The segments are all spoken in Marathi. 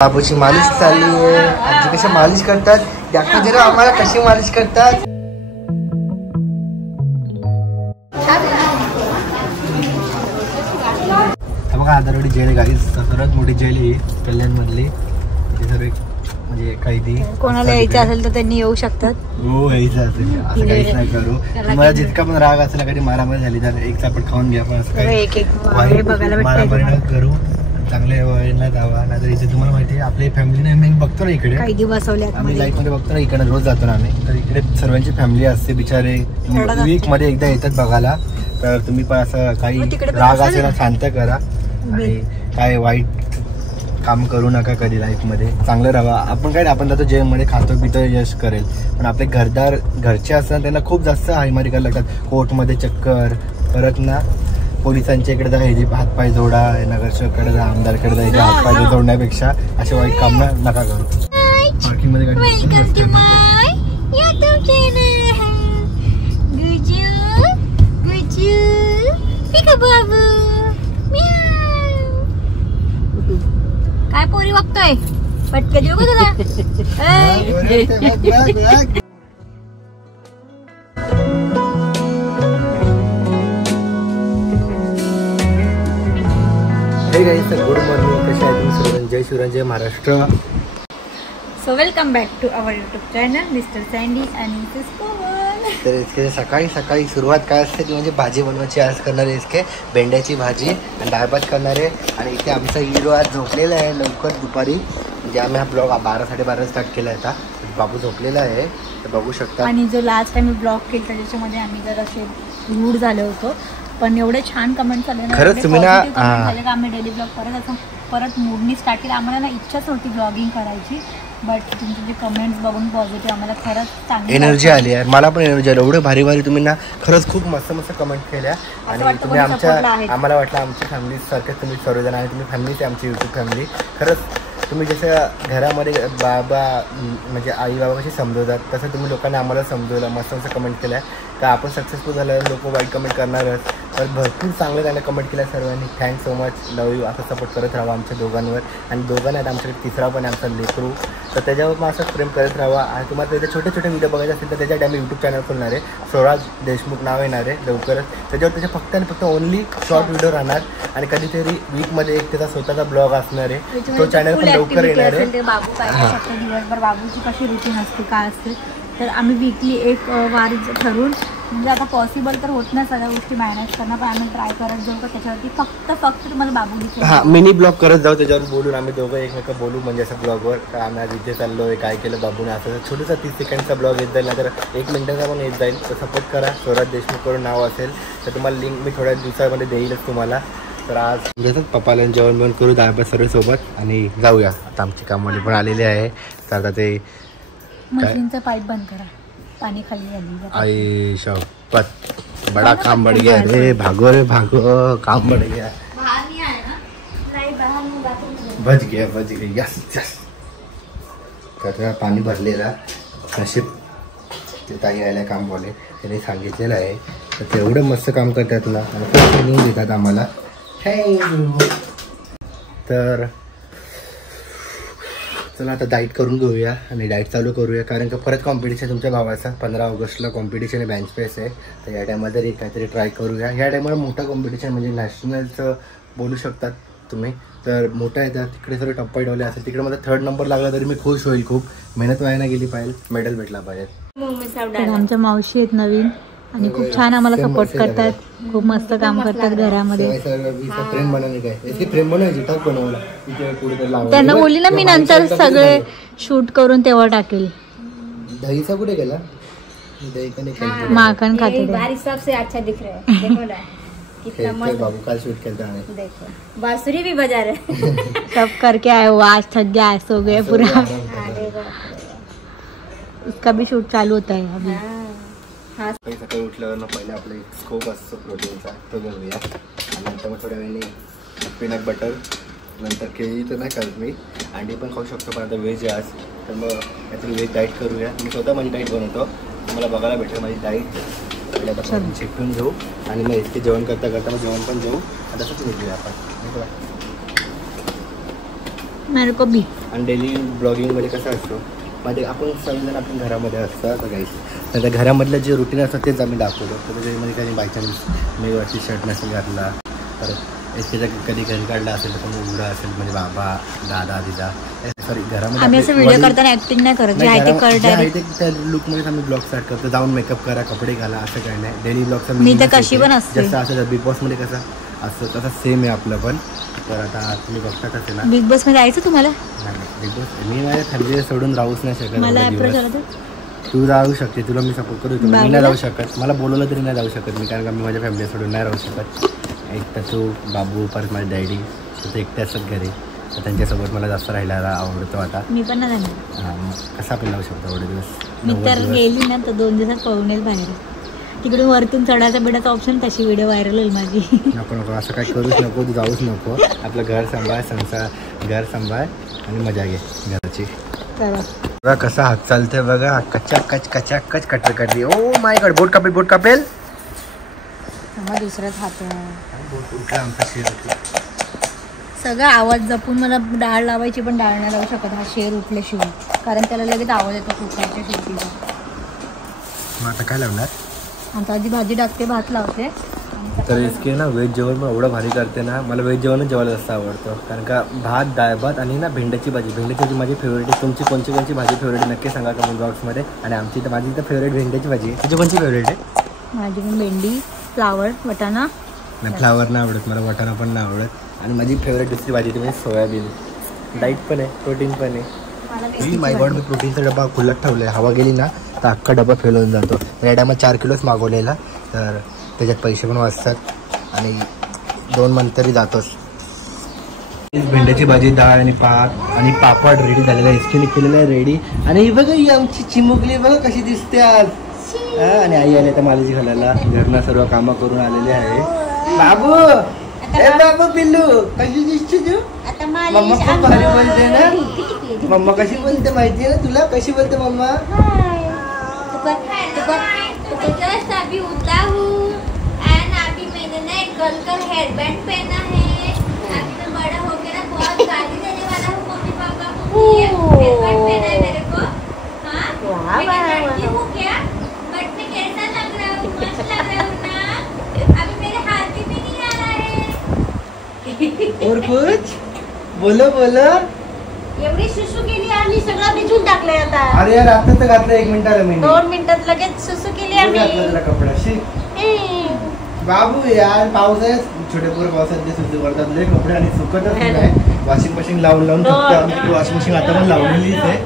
बाबूची मालिश चालली आहे. आजी कशी मालिश करतात दाखवा जरा आम्हाला, कशी मालिश करतात. बघा आदरवाडी जेल गाईज, सर्वात मोठी जेल ही कल्याण मधली. सर्व म्हणजे कैदी कोणाला यायचं असेल तर त्यांनी येऊ शकतात. हो यायचं असेल असं काहीच नाही करू. तुम्हाला जितका पण राग असेल कधी मारामारी झाली तर एक चापट खाऊन घ्या, पण असं काही मारामारी न करू. चांगले वळणला जावा. नाहीतर इथे तुम्हाला माहिती आहे आपली फॅमिली आम्ही बघतो ना इकडे कैदी बसवले आम्ही लाईफ मध्ये बघतो ना, इकडे रोज जातो ना आम्ही, तर इकडे सर्वांची फॅमिली असते बिचारे वीक मध्ये एकदा येतात बघायला. तर तुम्ही पण असं काही राग असेल ना शांत करा आणि काय वाईट काम करू नका कधी लाईफ मध्ये. चांगलं राहा. आपण काय आपण जातो जेल मध्ये खातो पितो यश करेल, पण आपले घरदार घरचे असतात त्यांना खूप जास्त हायमारी करायला लागतात. कोर्टमध्ये चक्कर, परत ना पोलिसांच्या इकडे जा ह्याची हातपाय जोडा, नगरसेवकडे जा, आमदारकडे जा ह्याचे हातपाय जोडण्यापेक्षा असे वाईट काम नका करू. पार्किंग मध्ये काय पोरी बघतोय पटके देऊ का तुला. गुड मॉर्निंग, कसे आहे तुम्ही? जय शिवराय, जय Maharashtra. So welcome back to our YouTube channel mister Sandy and Mrs Pawan. तर इसके सकाळी सकाळी सुरुवात काय असते ती म्हणजे भाजी बनवायची. आज करणार आहे इसके भेंड्याची भाजी आणि डाळ भात करणार आहे. आणि इथे आमचा हिरो आज झोपलेला आहे लवकर दुपारी. म्हणजे आम्ही हा ब्लॉग 12-12:30 स्टार्ट केला आहे. बाबू झोपलेला आहे तर बघू शकता. आणि जो लास्ट टाइम ब्लॉग केला त्याच्यामध्ये आम्ही जर असे रूड झालो होतो, पण एवढे छान कमेंट्स आले ना, खरंच तुम्ही ना झाले का आम्ही डेली ब्लॉग परत मूडनी स्टार्ट केला. आम्हाला ना इच्छाच नव्हती ब्लॉगिंग करायची, बट तुमचे जे कमेंट्स बघून पॉझिटिव्ह आम्हाला खरंच चांगली एनर्जी आली आहे. मला पण एनर्जी आली. एवढं भारी भारी तुम्ही ना खरंच खूप मस्त मस्त कमेंट केल्या. आणि तुम्ही आम्हाला वाटलं आमच्या फॅमिली सारखं तुम्ही सर्वजण आहे. तुम्ही फॅमिलीच आहे आमची यूट्यूब फॅमिली. खरंच तुम्ही जसं घरामध्ये बाबा म्हणजे आई बाबा कशी समजवतात तसं तुम्ही लोकांना आम्हाला समजवलं, मस्त मस्त कमेंट केल्या. तर आपण सक्सेसफुल झालं, लोक वाईट कमेंट करणारच, तर भरपूर चांगलं त्यांना कमेंट केल्या सर्वांनी. Thanks so much, love you. असं सपोर्ट करत राहा आमच्या दोघांवर. आणि दोघं नाहीत आमच्याकडे तिसरा पण आहे आमचा लेकरू, तर त्याच्यावर मग असंच प्रेम करत राहा. आणि तुम्हाला त्याचे छोटे छोटे व्हिडिओ बघायचे असेल तर त्याच्यासाठी आम्ही यूट्यूब चॅनल खोलणार आहे. स्वराज देशमुख नाव येणार आहे लवकरच. त्याच्यावर त्याचे फक्त आणि फक्त ओनली शॉर्ट व्हिडिओ राहणार आणि कधीतरी वीकमध्ये एक त्याचा स्वतःचा ब्लॉग असणार आहे. तो चॅनल पण लवकर येणार आहे. बाबू काय दिवसभर बाबूची कशी रुटीन असते काय असते, तर आम्ही वीकली एक वारी ठरवून, म्हणजे आता पॉसिबल तर होत नाही सगळ्या गोष्टी मॅनेज करणं, पण आम्ही ट्राय करत जाऊ का त्याच्यावरती फक्त तुम्हाला बाबू दिसेल. हां, मिनी ब्लॉग करत जाऊ, त्याच्यावर बोलून आम्ही दोघं एकमेक बोलू. म्हणजे असं ब्लॉगवर का आम्ही आज इथे चाललो आहे, काय केलं बाबूने, असं छोटंसा 30 सेकंडचा ब्लॉग येत जाईल, नाही तर 1 मिनिटाचा पण येत जाईल. तर सपोर्ट करा. स्वराज देशमुख करून नाव असेल तर तुम्हाला लिंक मी थोड्या दिवसामध्ये देईलच तुम्हाला. तर आज जसंच पप्पाला जेवण बंद करू आपण सर्व सोबत आणि जाऊया. आता आमची कामवाली पण आलेली आहे. तर आता ते मशीनचं पाईप बंद करा, पाणी खाली आली. आई शपथ, बड़ा काम बढ़ गया रे. भागो रे भागो, काम बढ़ गया. बच गया. Yes yes. तर पाणी भरलेला नशीब ते ताई यायला काम बोले त्यांनी सांगितलेलं आहे. तर ते एवढं मस्त काम करतात ना आणि खूप ट्रेनिंग देतात आम्हाला. थँक्यू. तर चला आता डाईट करून घेऊया आणि डाईट चालू करूया, कारण का परत कॉम्पिटिशन तुमच्या भावाचा 15 ऑगस्टला कॉम्पिटिशन आहे, बेंच प्रेस आहे. तर या टायमाला तरी काहीतरी ट्राय करूया. या टायमाला मोठा कॉम्पिटिशन म्हणजे नॅशनलचं बोलू शकतात तुम्ही. तर मोठं आहे, तर तिकडे सर्व टप्पा ठेवले असेल. तिकडे मला 3rd नंबर लागला तरी मी खुश होईल. खूप मेहनत व्हायला गेली पाहिजे, मेडल भेटला पाहिजे. आमच्या मावशी आहेत नवीन आणि खूप छान आम्हाला सपोर्ट करतात, खूप मस्त काम करतात घरामध्ये. त्यांना बोलली ना मी नंतर सगळे शूट करून तेव्हा टाकेल. दहीचा कुठे गेला? माखन खाते. सबसे अच्छा दिख रहा है, देखो ना कितना मस्त. बाबू काल शूट करता है, देखो बांसुरी भी बजा रहे. सब करके आए वो, आज थक गया, आज सो गए पूरा. उसका भी शूट चालू होता है अभी. सकाळी उठल्यावर ना पहिले आपला एक स्कोप असतो प्रोटीनचा, तो घेऊया. आणि नंतर मग थोड्या वेळाने पीनट बटर, नंतर केळी तर नाही खात मी, अंडी पण खाऊ शकतो, पण आता व्हेज आहे आज. तर मग काहीतरी व्हेज डाईट करूया. मी स्वतः माझी डाईट बनवतो, तुम्हाला बघायला भेटेल माझी डाईट. पहिले आता शिकून घेऊ आणि मग इतके जेवण करता करता मग जेवण पण घेऊ. आता कसं घेऊया आपण. मेरे को भी आणि डेली ब्लॉगिंगमध्ये कसं असतो मध्ये आपण सगळेजण आपण घरामध्ये असतात बघायचं तर त्या घरामधलं जे रुटीन असतं तेच आम्ही दाखवतो. तर त्याच्यामध्ये काही बायचान्स मी वरती शर्ट नसेल घातला परत एसटीचा कधी घरी काढला असेल तर तो उघडा असेल म्हणजे बाबा दादा दिदा सॉरी घरामध्ये आम्ही असं व्हिडिओ करताना ऍक्टिंग नाही करत, जे आहे ते कर डायरेक्ट. त्या लुकमध्येच आम्ही ब्लॉग स्टार्ट करतो. जाऊन मेकअप करा कपडे घाला असं काही नाही. डेली ब्लॉगचा मी तर कशी पण असते जसं असं बिग बॉसमध्ये कसं असतं तसं सेम आहे आपलं पण. तर आता तुम्ही बघता कसं ना बिग बॉस मध्ये जायचं तुम्हाला? बिग बॉस मी माझ्या फॅमिलीला सोडून राहूच नाही शकत. मला अप्रोच आला तर तू राहू शकते, तुला मी सपोर्ट करू. मी नाही राहू शकत, मला बोलवलं तरी नाही जाऊ शकत मी, कारण का मी माझ्या फॅमिली सोडून नाही राहू शकत. एक तर तू बाबू परत माझी डॅडी तर एकटे असतात घरी तर त्यांच्यासोबत मला जास्त राहायला आवडतो. आता मी पण नाही जाणार. हां मग कसं आपण लावू शकतो एवढे दिवस? मी तर गेली ना तर 2 दिवसात पळून येईल बाहेर. तिकडून वरतून चढायचा बिडाचा ऑप्शन, तशी व्हिडिओ व्हायरल होईल माझी. नको नको असं काही करूच नको, तू जाऊच नको. आपलं घर सांभाळ, संसार घर सांभाळ आणि मजा घे घराची. बघा कसा हात चालतंय बघा, कचाकच कचाकच कटर करते. ओ माय गॉड, बोट कापेल बोट कापेल. दुसऱ्याच हात उठला आमचा शेर. सगळं आवाज जपून मला डाळ लावायची, पण डाळ नाही लावू शकत हा शेर उठल्याशिवाय, कारण त्याला लगेच आवाज येतो कुकरच्या शिट्टीचा. मग आता काय लावणार? आता आधी भाजी टाकते, भात लावते. तर इसके ना व्हेज जेवण मग एवढं भारी करते ना, मला व्हेज जेवणच जेवायला जास्त आवडतं. कारण का भात डाळ भात आणि ना भेंड्याची भाजी. भेंड्याची भाजी माझी फेवरेट आहे. तुमची कोणची कोणची भाजी फेवरेट आहे नक्की सांगा कमेंट बॉक्समध्ये. आणि आमची तर माझी तर फेवरेट भेंड्याची भाजी आहे. तुझी कोणची फेवरेट आहे? माझी पण भेंडी, फ्लावर, वटाणा. नाही फ्लावर नाही आवडत मला, वटाणा पण नाही आवडत. आणि माझी फेवरेट दुसरी भाजी ती म्हणजे सोयाबीन. डाईट पण आहे, प्रोटीन पण आहे. माय गॉड, मी प्रोटीनचा डबा खुल्लात ठेवला आहे. हवा गेली ना तर अख्खा डबा फेल होऊन जातो. या टायमात 4 किलोच मागवलेला, तर त्याच्यात पैसे पण वाचतात आणि 2 मंथ तरी जातोच. भेंड्याची भाजी, डाळ आणि भात आणि पापड रेडी झालेला आहे. इसकीने केलेला आहे रेडी. आणि बघा ही आमची चिमुकली बघा कशी दिसते आज. आणि आई आली तर मालिश घालायला, घरनं सर्व कामं करून आलेले आहे. बाबू ए बाबू पिल्लू कशी दिसते तू? मम्मा खूप भारी बोलते ना. मम्मा कशी बोलते माहिती आहे ना तुला? कशी बोलते मम्मा? अभी उठा हूँ एंड अभी मैंने ना एक गर्ल का हेयर बैंड पहना है. अभी मैं बड़ा हो के ना बहुत गाली देने वाला हूँ मम्मी पापा को. हेयर बैंड पहना है मेरे को. हाँ मैं लड़की हूँ क्या, बट मैं कैसा लग रहा हूँ? मस्त लग रहा हूँ ना. अभी मेरे हाथ भी नहीं आ रहा है. और कुछ बोलो बोलो. एवढी सुसू केली आम्ही, सगळं भिजून टाकलंय आता. अरे यार आता तर घातलं 1 मिनिटाला मी. 2 मिनिटात लगेच सुसू केली आम्ही. कपडा शी बाबू यार, पाऊस आहे, छोटे पोरं पावसात ते सुद्धा करतात लय कपडे आणि सुकतच नाही. वॉशिंग मशीन लावून वॉशिंग मशीन आता पण लावलेलीच आहे.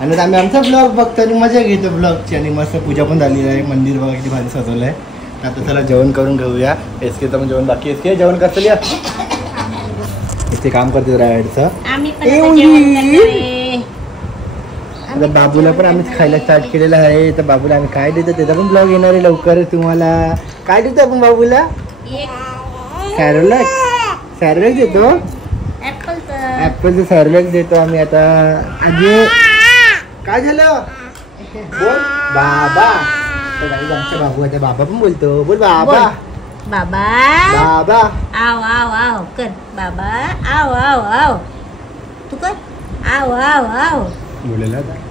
आणि आम्ही आमचा ब्लॉग बघतो आणि मजा घेतो ब्लॉगची. आणि मस्त पूजा पण झालेली आहे, मंदिर बघा किती भारी सजवलं आहे. आता चला जेवण करून घेऊया. एसकेचं पण जेवण बाकी. एसके जेवण करतो या, इथे काम करते रायडचं. आता बाबूला पण आम्ही खायला स्टार्ट केलेलं आहे. तर बाबूला आम्ही काय देतो त्याचा पण ब्लॉग येणार आहे लवकर तुम्हाला. काय देतो आपण बाबूला? सॅरलॅक्स देतो. ऍपलचं सॅरलॅक्स देतो आम्ही आता. अजय काय झालं बोल बाबा. तर आमचा बाबू आता बाबा पण बोलतो. बोल बाबा. बाबा बाबा आव आव आव कर. बाबा आव आव आव. तू कर आव आव आव. बोलेला कर.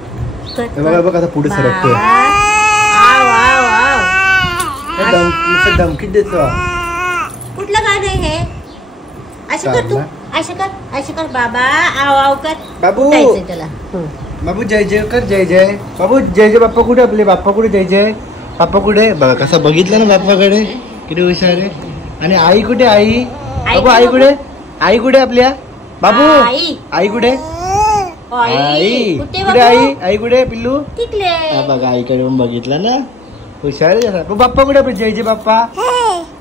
बघा बघा आता पुढे सरकतोय. आव आव आव. धमकी देतो. कुठलं गाणं आहे हे? असं कर तू, असं कर, असं कर. बाबा आव आव कर. बाबू त्याला बाबू जय जय कर. जय जय बाबू. जय जय. बाप्पा कुठे? आपले बाप्पा कुठे? जय जय बाप्पा कुठे? बघा कसं बघितलं ना बाप्पाकडे, किती हुशार आहे. आणि आई कुठे? आई बाबू आई कुठे? आई कुठे आपल्या? बाबू आई कुठे? आई कुठे? आई कुठे? पिल्लू बघा आईकडे पण बघितलं ना, हुशार आहे. बाप्पा कुठे आपले? जय जय बाप्पा.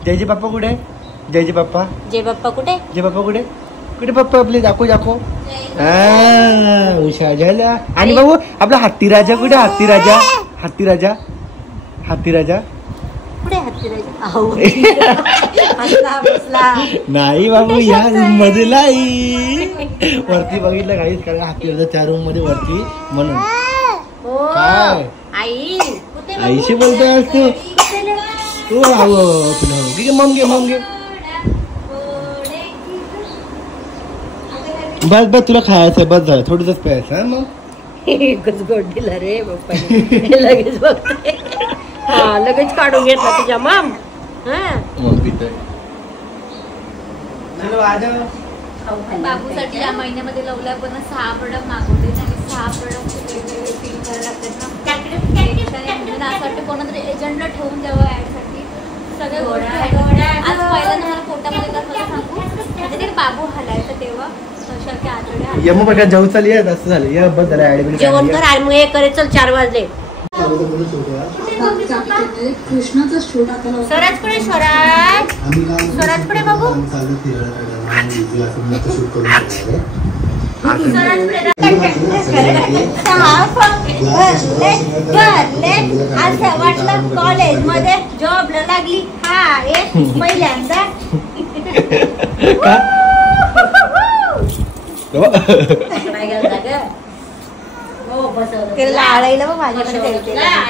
जय जय बाप्पा कुठे? जय जय बाप्पा. जय बाप्पा कुठे? जय बाप्पा कुठे? कुठे बाप्पा आपले? दाखव दाखव. हुशार झाला. आणि बाबू आपला हत्ती राजा कुठे? हत्ती राजा. हत्ती राजा. हत्ती राजा कुठे? हत्ती राजा नाही बाबू या रूम मध्ये वरती बघितलं काहीच, कारण हत्ती राजा त्या रूम मध्ये वरती म्हणून. काय आईशी बोलतोय आज तू? ठीक आहे मग घे मग घे. बस बस तुला खायचं बस झालं थोडंच प्यायचं मग एकच गोड दिला रे बाप्पा लगेच बघते हा लगेच काढून घेतला तुझ्या माम मग पितोय चलो आ जाओ. बाबूसाठी या महिन्यामध्ये लवला पण 6 प्रोडक्ट मागवले आणि 6 प्रोडक्ट वेगवेगळे फील करायला लागतात ना. असं वाटतं कोणातरी एजंटला ठेवून द्यावं ऍडसाठी सगळे गोष्टी. आज पहिल्यांदा मला पोटामध्ये मला सांगू म्हणजे ते बाबू हलायचं तेव्हा तशा आठवड्या मग बघा जाऊ चालली आहे असं झालं या बस झालं ऍडमिट जेवण कर आणि मग हे करे चल 4 वाजले. कृष्णाचा शूट आता स्वराज पुढे स्वराज पुढे बघू असं वाटलं कॉलेज मध्ये जॉबला लागली हा पहिल्यांदा लाडायला बघ माझ्याकडे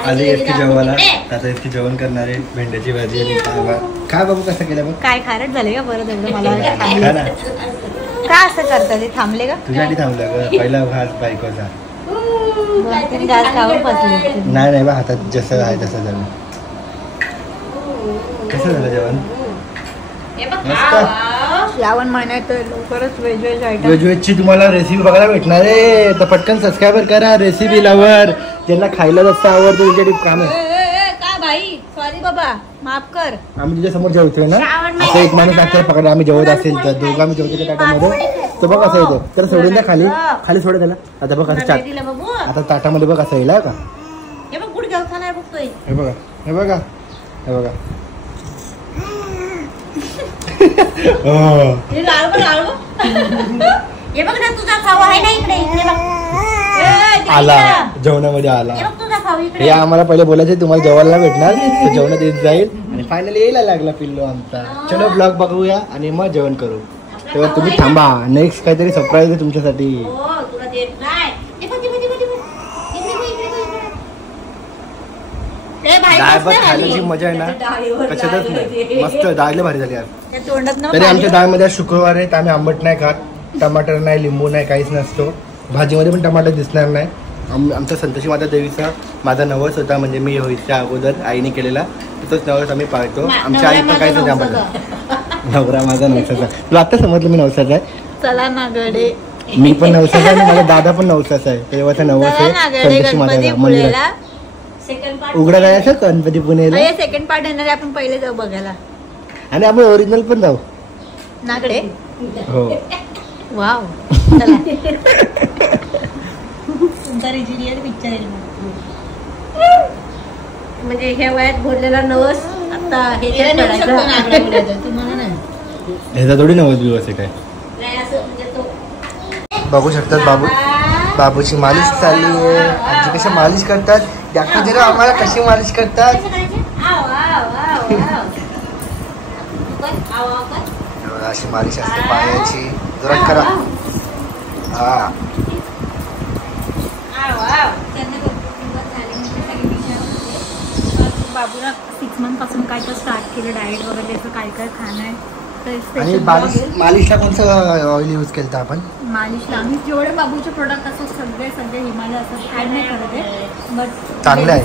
आले इतकी जेवायला आता इतकी जेवण करणारे भेंड्याची भाजी आणि काय बाबू कसं केलं मग काय खारट झाले का बरं एवढं मला खा ना का असं करतात ते थांबले का तुझ्यासाठी थांबलं ग पहिला भात बायकोचा 2-3 घास खाऊन बसले. नाही बा हातात जसं आहे तसं झालं. कसं झालं जेवण मस्त. श्रावण महिन्यात लवकरच वेज आयटम वेजची तुम्हाला रेसिपी बघायला भेटणार आहे तर पटकन सबस्क्राईबर करा रेसिपी लवर ज्यांना खायला जास्त आवडतं तुमच्यासाठी काम आहे. का भाई सॉरी बाबा माफ कर. आम्ही तुझ्या समोर जेवतोय ना आता एक माणूस आजच्या पकडा आम्ही जेवत असेल तर दोघं आम्ही जेवतो त्या ताटामध्ये तर बघ असं येतो तर सोडून द्या खाली खाली सोडा त्याला. आता बघ असं आता ताटामध्ये बघ असं येईल का हे बघ गुड जेवता नाही बघतोय हे बघा हे बघा हे बघा हे बघ ना तुझा खाऊ आहे ना इकडे इकडे बघ आला जेवणामध्ये आला. हे बघ तुझा खाऊ इकडे हे आम्हाला पहिले बोलायचे तुम्हाला जेवायला भेटणार तर जेवणात येत जाईल आणि फायनली यायला लागला पिल्लो आमचा. चलो ब्लॉग बघूया आणि मग जेवण करू तेव्हा तुम्ही थांबा नेक्स्ट काहीतरी सरप्राईज आहे तुमच्यासाठी. हो तुला देत नाही डाळ भात खायची मजा आहे ना कशातच नाही मस्त डाळ भारी झाली यार. तोंडात तरी आमच्या डाळमध्ये शुक्रवार आहे तर आम्ही आंबट नाही खात टमाटर नाही लिंबू नाही काहीच नसतो भाजीमध्ये पण टमाटर दिसणार नाही. आमच्या संतोषी माता देवीचा माझा नवस होता म्हणजे मी होईच्या अगोदर आईने केलेला तोच नवस आम्ही पाळतो. आमच्या आई पण काहीच नाही आंबट नवरा माझा नवसाचा तुला आता समजलं मी नवसाचा आहे. चला ना गडे मी पण नवसाचा आहे आणि माझा दादा पण नवसाचा आहे तेव्हाचा नवस आहे संतोषी माता मंदिरात उघडा जायचं गणपती पुणेला सेकंड पार्ट येणार आपण पहिले जाऊ बघायला आणि आम्ही ओरिजिनल पण जाऊ नागडे. हो वाव तुमचा रिजिनियर पिक्चर आहे म्हणजे ह्या वयात बोललेला नवस आता हे तुम्हाला नाही ह्याचा थोडी नवस दिवस आहे काय असं म्हणजे तो बघू शकतात बाबूची मालिश चालली आहे. आजी कशी मालिश करतात दाखवा जरा आम्हाला कशी मालिश करतात. अशी मालिश असते पायाची जोरात करा हा बाबूला 6 मंथ पासून काय तर स्टार्ट केलं डाएट वगैरे त्याचं काय काय खाणं आहे तर आणि मालिशला कोणतं ऑइल यूज केलं आपण मालिशला आम्ही जेवढे बाबूचे प्रोडक्ट असतात सगळे हिमालय असतात ॲड नाही करत आहे बट चांगलं आहे.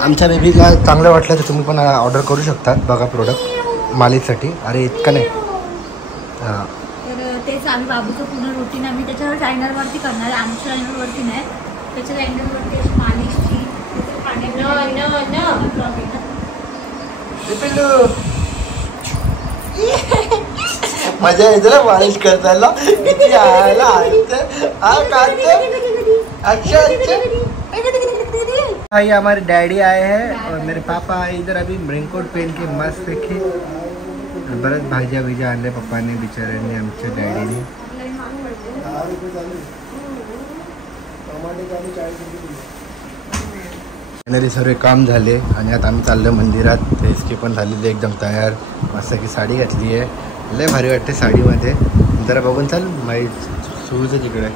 आमच्या बेबीला चांगलं वाटलं तर तुम्ही पण ऑर्डर करू शकतात बघा प्रोडक्ट मालिशसाठी. अरे इतकं नाही हां तर तेच आम्ही बाबूचं पूर्ण रुटीन आम्ही त्याच्यावर चॅनलवरती करणार आहे. आमच्या चॅनलवरती नाही त्याच्या चॅनलवरती अशी मालिशची मजा येते ना मालिश करताना किती आला भाई हमारे डैडी आए हैं और मेरे पापा आए इधर अभी रेनकोट पहन के मस्त देखे बरंच भाज्या बिज्या आणल्या पप्पाने बिचाऱ्यांनी आमच्या डॅडीने. फायनली सर्व काम झाले आणि आता आम्ही चाललो मंदिरात. तेचकी पण झालेली एकदम तयार मस्त की साडी घातली आहे लय भारी वाटते साडीमध्ये. जरा बघून चाल माई सुरूचं तिकडे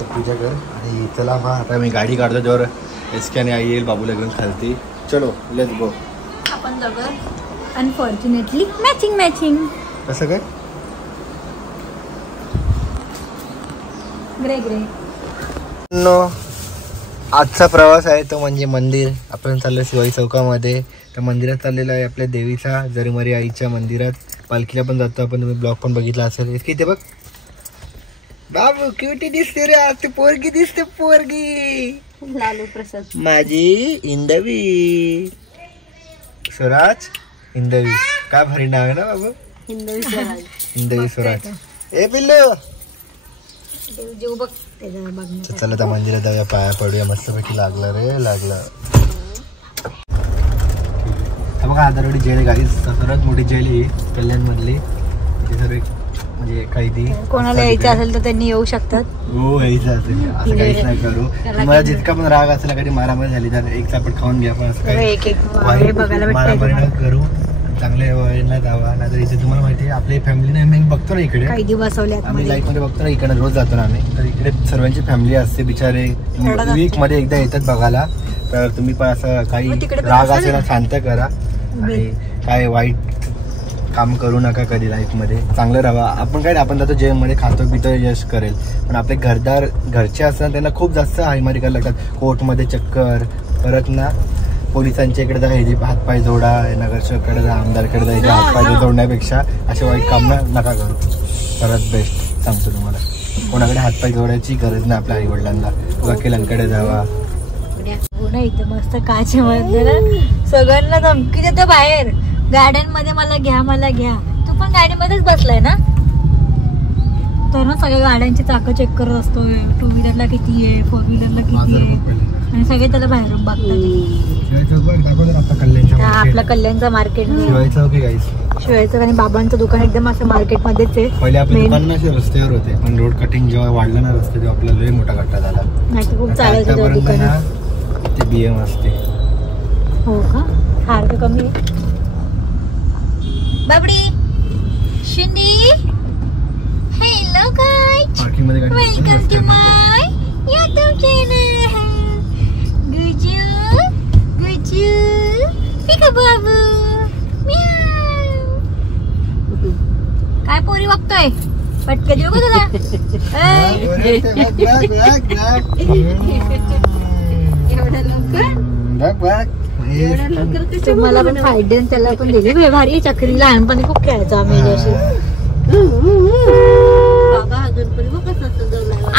तर पूजा कर आणि चला मग आता मी गाडी काढतो जोर एसके आणि आई येईल बाबूला घेऊन खालती. चलो लेट्स गो. आपण दोघं अनफॉर्च्युनेटली मॅचिंग कसं काय ग्रे ग्रे. आजचा प्रवास आहे तो म्हणजे मंदिर. आपण चाललो शिवाई चौकामध्ये. त्या मंदिरात चाललेलं आहे आपल्या देवीच्या जरीमरी आईच्या मंदिरात. पालखीला पण जातो आपण. तुम्ही ब्लॉग पण बघितला असेल. किती बघ बाबू क्युटी दिसते रे आज. ती पोरगी दिसते पोरगी. लालू प्रसाद माझी इंदवी. स्वराज इंदवी. काय भारी नाव आहे ना बाबू. इंदवी स्वराज. ए पिल्लू जीव बघ त्याच्या बघ. चला त्या मंदिरात जाऊया. पाया पडूया मस्तपैकी. लागलं रे लागलं. बघा आदरवाडी जेल आहे गाईस. सर्वात मोठी जेल ही कल्याण मधली. सर्व म्हणजे कैदी कोणाला यायचं असेल तर त्यांनी येऊ शकतात. हो यायचं असेल असं काहीच नाही करू. तुम्हाला जितका पण राग असेल कधी मारामारी झाली तर एक चापट खाऊन घ्या. पण असं काही मारामारी न करू. चांगल्या वयाला जावा. नाहीतर इथे तुम्हाला माहिती आहे आपली फॅमिली आम्ही बघतो ना इकडे. कैदी बसवले आम्ही लाईफ मध्ये बघतो ना इकडे रोज जातो ना आम्ही. तर इकडे सर्वांची फॅमिली असते बिचारे. वीक मध्ये एकदा येतात बघायला. तर तुम्ही पण असं काही राग असेल ना शांत करा. आणि काय वाईट काम करू नका कधी लाईफ मध्ये. चांगलं राहा. आपण काय आपण जातो जेलमध्ये खातो पितो यश करेल. पण आपले घरदार घरचे असतात त्यांना खूप जास्त हायमारी करायला लागतात. कोर्टमध्ये चक्कर. परत ना पोलिसांच्या इकडे जा ह्याचे हातपाय जोडा. नगरसेवकडे जा आमदारकडे जा ह्याचे हातपाय जोडण्यापेक्षा असे वाईट काम नका करू. परत बेस्ट सांगतो तुम्हाला. कोणाकडे हातपाय जोडायची गरज नाही आपल्या आई वडिलांना. वकिलांकडे जावा. नाही इथं मस्त काचे मध्ये सगळ्यांना धमकी देतो बाहेर. गाड्यांमध्ये मला घ्या. तू पण गाडीमध्येच बसलाय ना. तर ना सगळ्या गाड्यांची चाकं चेक करत असतोय. टू व्हीलरला किती आहे, फोर व्हीलरला किती आहे. आणि सगळे त्याला बाहेरून बघतात. आपला कल्याणचा मार्केट शिवायचं आणि बाबांचं दुकान एकदम असं मार्केटमध्येच आहे. पहिले आपले दुकान रस्त्यावर होते. पण रोड कटिंग जेव्हा वाढलं ना रस्ते तेव्हा आपला लय मोठा गट्टा झाला. नाही खूप चालायचं दुकान. ते बीएम असते. हो का. सारखं कमी आहे. बाबडी शिंदी. Hello guys. Welcome to my YouTube channel. गुजू पिका बाबू. काय पोरी बघतोय. पटके देऊ का तुला. तुम्हाला पण फायदे त्याला पण दिली भारी. चक्री लहानपणी खूप खेळायचो आम्ही याच्याशी.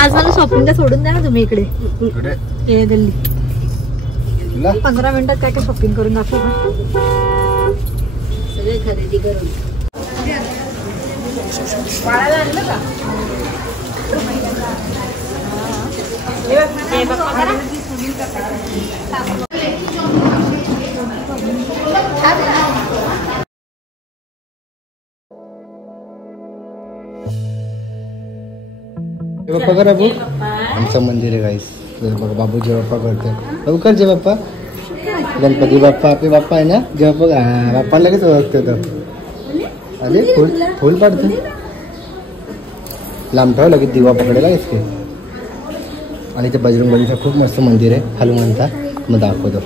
आज मला शॉपिंगला सोडून द्या ना तुम्ही इकडे गल्ली. 15 मिनिटात काय काय शॉपिंग करून दाखवू सगळे खरेदी करून. बाप्पा करा बाबू. आमचं मंदिर आहे गाईस. बघा बाबू जय बाप्पा करते. बाबू कर जय बाप्पा. गणपती बाप्पा आपले बाप्पा आहे ना. जय बाप्पा. बाप्पा लगेच ओळखते तर. अरे फुल पाडतो. लांब ठेवा लगेच दिवा पकडेला इसके. आणि ते बजरंगबलीचं खूप मस्त मंदिर आहे. हनुमंता मग दाखवतो.